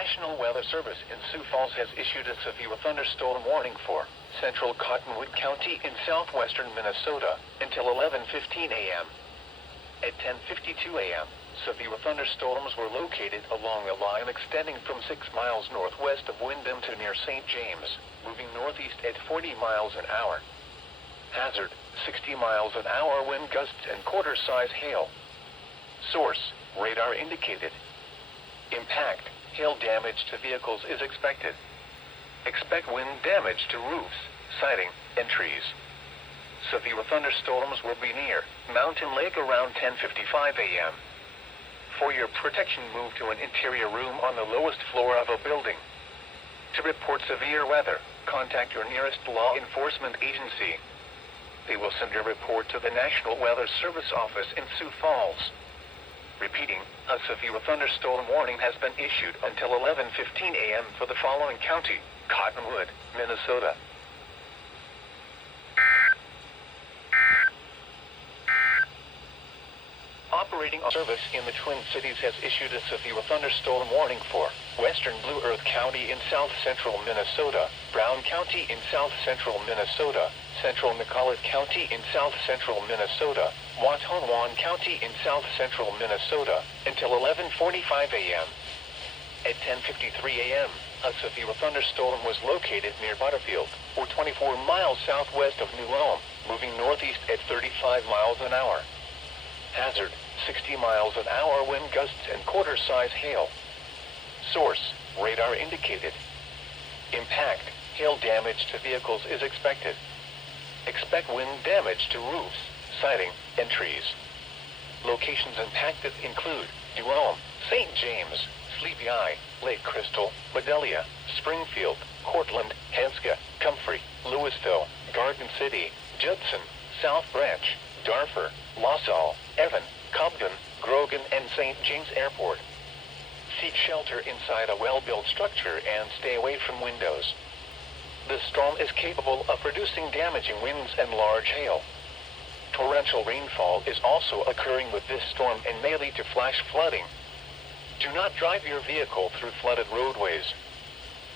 National Weather Service in Sioux Falls has issued a severe thunderstorm warning for central Cottonwood County in southwestern Minnesota until 11:15 a.m. At 10:52 a.m., severe thunderstorms were located along a line extending from 6 miles northwest of Windham to near St. James, moving northeast at 40 miles an hour. Hazard, 60 miles an hour wind gusts and quarter-size hail. Source, radar indicated. Impact, hail damage to vehicles is expected. Expect wind damage to roofs, siding, and trees. Severe thunderstorms will be near Mountain Lake around 10:55 a.m. For your protection, move to an interior room on the lowest floor of a building. To report severe weather, contact your nearest law enforcement agency. They will send your report to the National Weather Service office in Sioux Falls. Repeating, a severe thunderstorm warning has been issued until 11:15 a.m. for the following county: Cottonwood, Minnesota. Operating Service in the Twin Cities has issued a severe thunderstorm warning for western Blue Earth County in south-central Minnesota, Brown County in south-central Minnesota, central Nicollet County in south-central Minnesota, Watonwan County in south-central Minnesota, until 11:45 a.m. At 10:53 a.m., a severe thunderstorm was located near Butterfield, or 24 miles southwest of New Ulm, moving northeast at 35 miles an hour. Hazard, 60 miles an hour wind gusts and quarter-size hail. Source, radar indicated. Impact, hail damage to vehicles is expected. Expect wind damage to roofs, siding, and trees. Locations impacted include New Ulm, St. James, Sleepy Eye, Lake Crystal, Vidalia, Springfield, Cortland, Hansca, Comfrey, Louisville, Garden City, Judson, South Branch, Darfur, Lasalle, Evan, Cobden, Grogan, and St. James Airport. Seek shelter inside a well-built structure and stay away from windows. The storm is capable of producing damaging winds and large hail. Torrential rainfall is also occurring with this storm and may lead to flash flooding. Do not drive your vehicle through flooded roadways.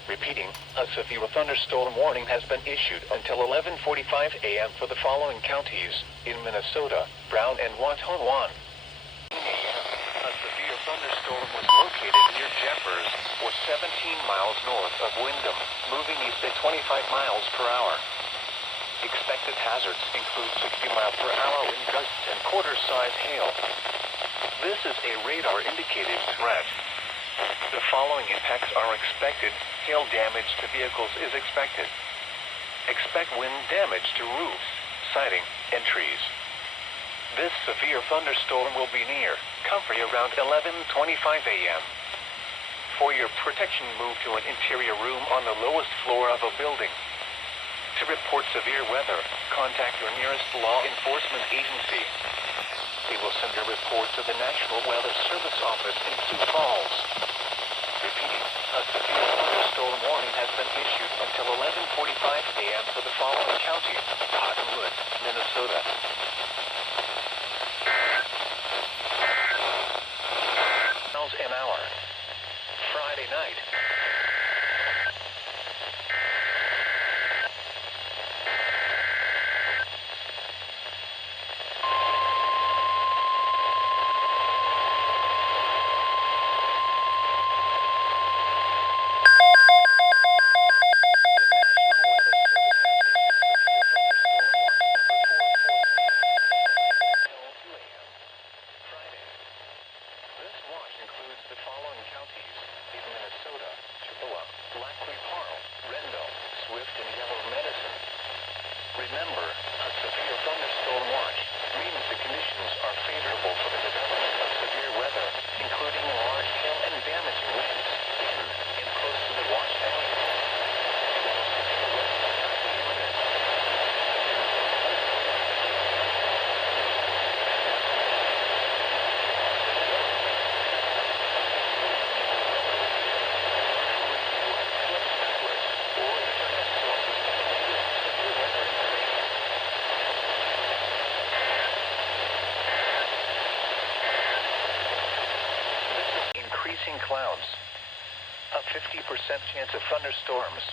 Repeating, a severe thunderstorm warning has been issued until 11:45 a.m. for the following counties in Minnesota, Brown and Watonwan. A severe thunderstorm was located near Jeffers, or 17 miles north of Windham, moving east at 25 miles per hour. Expected hazards include 60 miles per hour wind gusts and quarter-size hail. This is a radar-indicated threat. The following impacts are expected. Hail damage to vehicles is expected. Expect wind damage to roofs, siding, and trees. This severe thunderstorm will be near Comfrey around 11:25 a.m. For your protection, move to an interior room on the lowest floor of a building. To report severe weather, contact your nearest law enforcement agency. They will send your report to the National Weather Service office in Sioux Falls. Repeating, a severe thunderstorm warning has been issued until 11:45 a.m. for the following county: Cottonwood, Minnesota. Miles an hour. Friday night. Remember, a severe thunderstorm watch means the conditions are favorable for the development of severe weather, including large hail and damaging winds in and close to the watched area. While severe weather is highly imminent, clouds. A 50% chance of thunderstorms.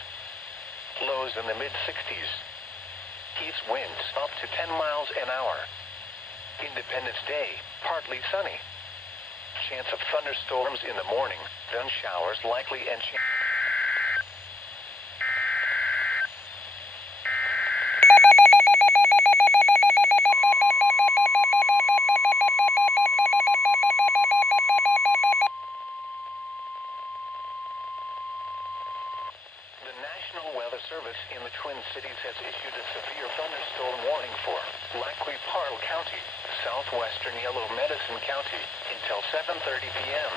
Lows in the mid-60s. East winds up to 10 miles an hour. Independence Day, partly sunny. Chance of thunderstorms in the morning, then showers likely and The National Weather Service in the Twin Cities has issued a severe thunderstorm warning for Lac-Qui-Parle County, southwestern Yellow Medicine County, until 7:30 p.m.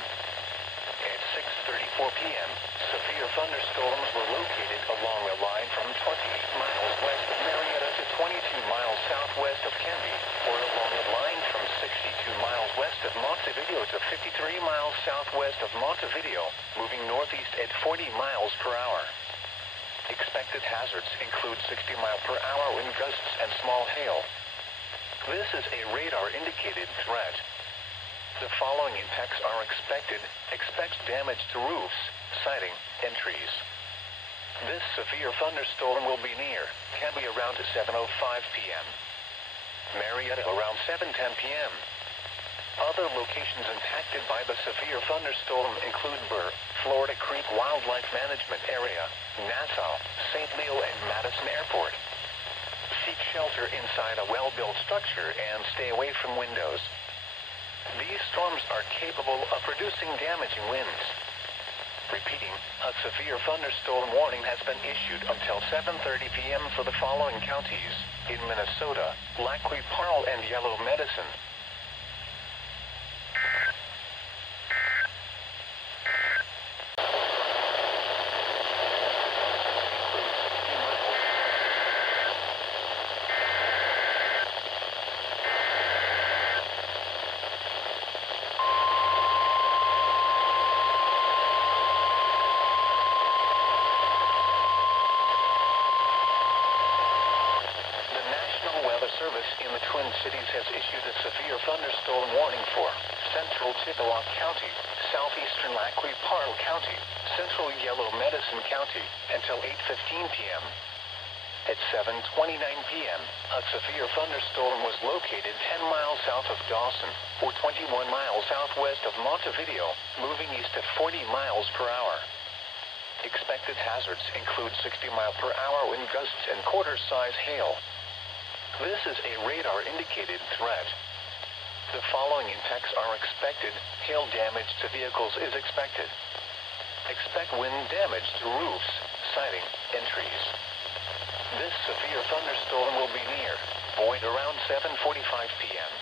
At 6:34 p.m., severe thunderstorms were located along a line from 20 miles west of Marietta to 22 miles southwest of Canby, or along a line from 62 miles west of Montevideo to 53 miles southwest of Montevideo, moving northeast at 40 miles per hour. Expected hazards include 60-mile-per-hour wind gusts and small hail. This is a radar-indicated threat. The following impacts are expected. Expect damage to roofs, siding, and trees. This severe thunderstorm will be near Canby around 7:05 p.m. Marietta around 7:10 p.m. Other locations impacted by the severe thunderstorm include Burr, Florida Creek Wildlife Management Area, Nassau, St. Leo, and Madison Airport. Seek shelter inside a well-built structure and stay away from windows. These storms are capable of producing damaging winds. Repeating, a severe thunderstorm warning has been issued until 7:30 p.m. for the following counties in Minnesota: Lac-Qui-Parle and Yellow Medicine. Service in the Twin Cities has issued a severe thunderstorm warning for central Chippewa County, southeastern Lac-Qui-Parle County, central Yellow Medicine County, until 8:15 p.m. At 7:29 p.m., a severe thunderstorm was located 10 miles south of Dawson, or 21 miles southwest of Montevideo, moving east at 40 miles per hour. Expected hazards include 60-mile-per-hour wind gusts and quarter-size hail. This is a radar-indicated threat. The following impacts are expected. Hail damage to vehicles is expected. Expect wind damage to roofs, siding, and trees. This severe thunderstorm will be near Boyd around 7:45 p.m.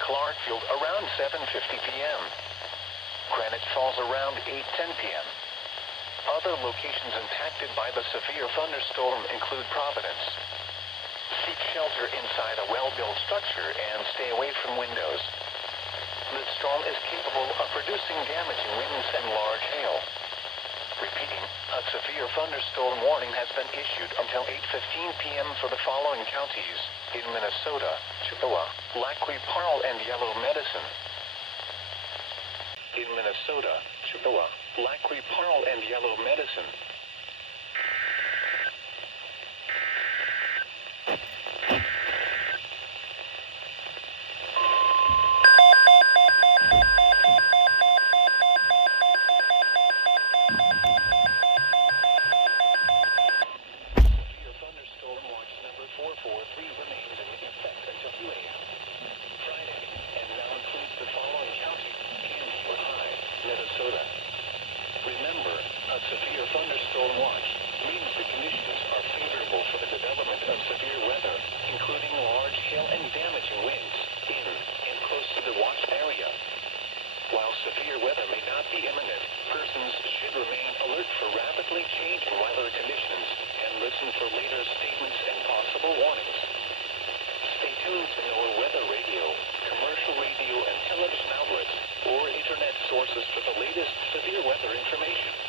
Clarkfield around 7:50 p.m. Granite Falls around 8:10 p.m. Other locations impacted by the severe thunderstorm include Providence. Seek shelter inside a well-built structure and stay away from windows. The storm is capable of producing damaging winds and large hail. Repeating, a severe thunderstorm warning has been issued until 8:15 p.m. for the following counties in Minnesota: Chippewa, Lac-Qui-Parle, and Yellow Medicine. In Minnesota, Chippewa, Lac-Qui-Parle, and Yellow Medicine. Remains in effect until 2 a.m. Friday, and now includes the following counties: Canby or Hyde, Minnesota. Remember, a severe thunderstorm watch means the conditions are favorable for the development of severe weather, including large hail and damaging winds in and close to the watch area. While severe weather may not be imminent, persons should remain alert for rapidly changing weather conditions and listen for later statements and possible warnings. Stay tuned to our weather radio, commercial radio and television outlets, or internet sources for the latest severe weather information.